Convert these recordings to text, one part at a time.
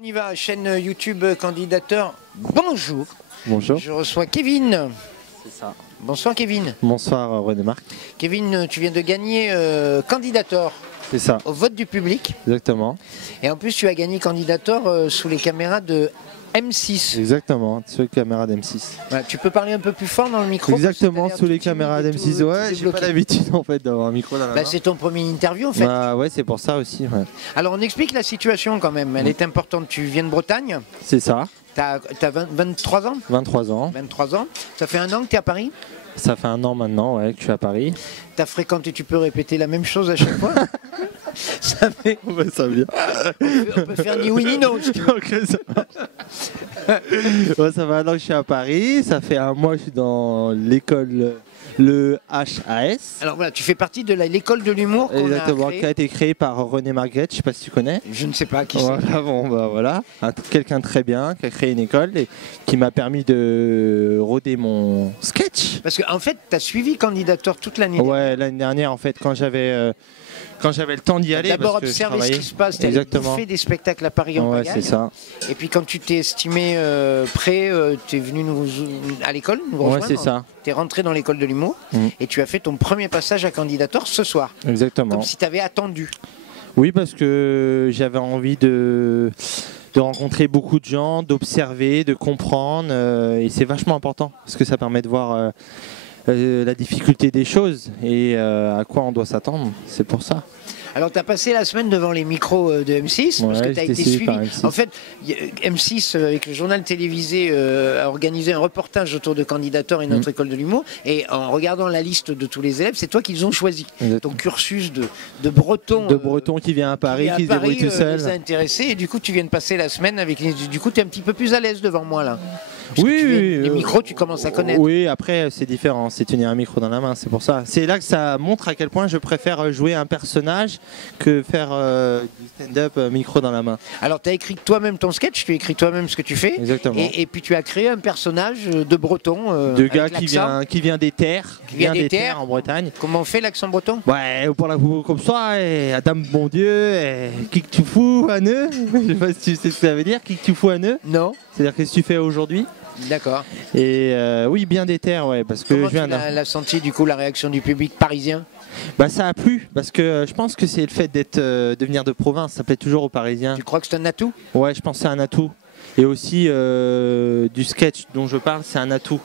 On y va, chaîne YouTube Candidateur. Bonjour. Bonjour. Je reçois Kevin. C'est ça. Bonsoir Kevin. Bonsoir René Marc. Kevin, tu viens de gagner Candidateur C'est ça. au vote du public. Exactement. Et en plus, tu as gagné Candidateur sous les caméras de M6. Exactement, sous les caméras d'M6. Voilà, tu peux parler un peu plus fort dans le micro? Exactement, sous les caméras d'M6. Ouais, j'ai pas l'habitude en fait d'avoir un micro dans la main. C'est ton premier interview en fait. Bah ouais, c'est pour ça aussi. Ouais. Alors on explique la situation quand même, elle est importante. Tu viens de Bretagne. C'est ça. Tu as 23 ans 23 ans. 23 ans. Ça fait un an que tu es à Paris? Ça fait un an maintenant ouais, que je suis à Paris. Tu as fréquenté, tu peux répéter la même chose à chaque fois? Ça fait... Ouais, ça vient. On peut faire ni oui ni non. Si tu veux. Ok, ça va. Ouais, ça fait un an que je suis à Paris. Ça fait un mois que je suis dans l'école, le HAS. Alors voilà, tu fais partie de l'école de l'humour qu'on a Exactement, créée. qui a été créé par René Marguerite, je sais pas si tu connais. Je ne sais pas qui c'est. Voilà, bon, bah, voilà. Quelqu'un de très bien, qui a créé une école et qui m'a permis de roder mon sketch. Parce qu'en fait, tu as suivi Candidateur toute l'année. Ouais, l'année dernière, en fait, quand j'avais le temps d'y aller. D'abord parce que je observer ce travaillais. qui se passe, tu as Exactement. fait des spectacles à Paris en Ouais, pagaille. c'est ça. Et puis quand tu t'es estimé prêt, tu es venu à l'école nous rejoindre. Ouais, c'est ça. Tu es rentré dans l'école de l'humour et tu as fait ton premier passage à Candidateur ce soir. Exactement. Comme si tu avais attendu. Oui, parce que j'avais envie de rencontrer beaucoup de gens, d'observer, de comprendre. Et c'est vachement important parce que ça permet de voir la difficulté des choses et à quoi on doit s'attendre. C'est pour ça. Alors, tu as passé la semaine devant les micros de M6 parce que tu as été suivi. En fait, M6, avec le journal télévisé, a organisé un reportage autour de Candidateur et notre école de l'humour. Et en regardant la liste de tous les élèves, c'est toi qu'ils ont choisi. Ton cursus de breton. De breton qui vient à Paris, qui se débrouille tout seul. Les a intéressés. Et du coup, tu viens de passer la semaine avec. Du coup, tu es un petit peu plus à l'aise devant moi là. Oui, les micros, tu commences à connaître. Oui, après, c'est différent. C'est tenir un micro dans la main, c'est pour ça. C'est là que ça montre à quel point je préfère jouer un personnage que faire du stand-up micro dans la main. Alors, tu as écrit toi-même ton sketch, tu as écrit toi-même ce que tu fais. Exactement. Et puis, tu as créé un personnage de breton. De gars qui vient des terres. Qui vient des terres en Bretagne. Comment on fait l'accent breton? Ouais, pour la comme ça, Adam bon Dieu, qui que tu fous à nœud. Je sais pas si tu sais ce que ça veut dire, qui que tu fous à nœud. Non. C'est-à-dire qu'est-ce que tu fais aujourd'hui? D'accord. Et oui, bien des terres, ouais, parce que comment je viens tu l'as senti du coup la réaction du public parisien? Bah ça a plu, parce que je pense que c'est le fait de venir de province, ça plaît toujours aux Parisiens. Tu crois que c'est un atout? Ouais, je pense que c'est un atout. Et aussi du sketch dont je parle, c'est un atout.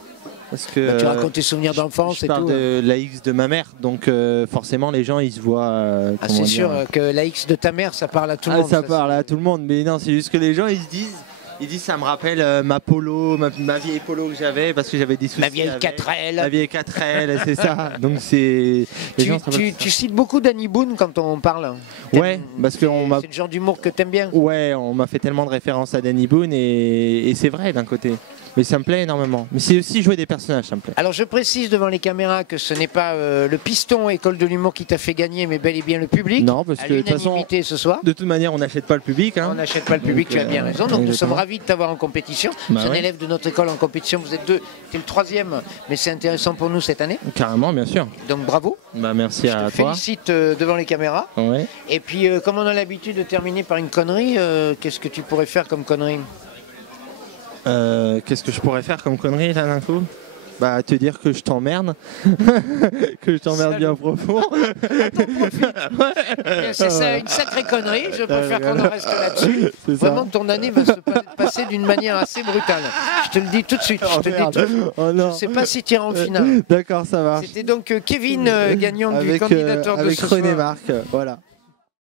Parce que tu racontes tes souvenirs d'enfance et tout. Je parle de la X de ma mère, donc forcément les gens ils se voient. C'est sûr que la X de ta mère, ça parle à tout le monde. Ça parle à tout le monde, mais non, c'est juste que les gens ils se disent. Il dit ça me rappelle ma polo, ma vieille polo que j'avais parce que j'avais des soucis. La vieille 4L. La vieille 4L, c'est ça. Donc c'est. Tu cites beaucoup Danny Boone quand on parle. Ouais, parce que c'est le genre d'humour que t'aimes bien. Ouais, on m'a fait tellement de références à Danny Boone et c'est vrai d'un côté. Mais ça me plaît énormément. Mais c'est aussi jouer des personnages, ça me plaît. Alors je précise devant les caméras que ce n'est pas le piston école de l'humour qui t'a fait gagner, mais bel et bien le public. Non, parce que de toute façon, ce soir. De toute manière, on n'achète pas le public. Hein. On n'achète pas le public, tu as bien raison. Donc nous sommes ravis de t'avoir en compétition. Bah c'est un élève de notre école en compétition. Vous êtes deux. Tu es le troisième, mais c'est intéressant pour nous cette année. Carrément, bien sûr. Donc bravo. Bah merci à toi. Je te félicite devant les caméras. Ouais. Et puis, comme on a l'habitude de terminer par une connerie, qu'est-ce que tu pourrais faire comme connerie? Qu'est-ce que je pourrais faire comme connerie là d'un coup? Bah te dire que je t'emmerde, que je t'emmerde bien profond. C'est ça, une sacrée connerie, je préfère qu'on en reste là-dessus. Vraiment ton année va se passer d'une manière assez brutale. Je te le dis tout de suite. Je ne sais pas si tu iras en finale. D'accord, ça va. C'était donc Kevin, gagnant du Candidateur de avec ce René soir. Marc, voilà.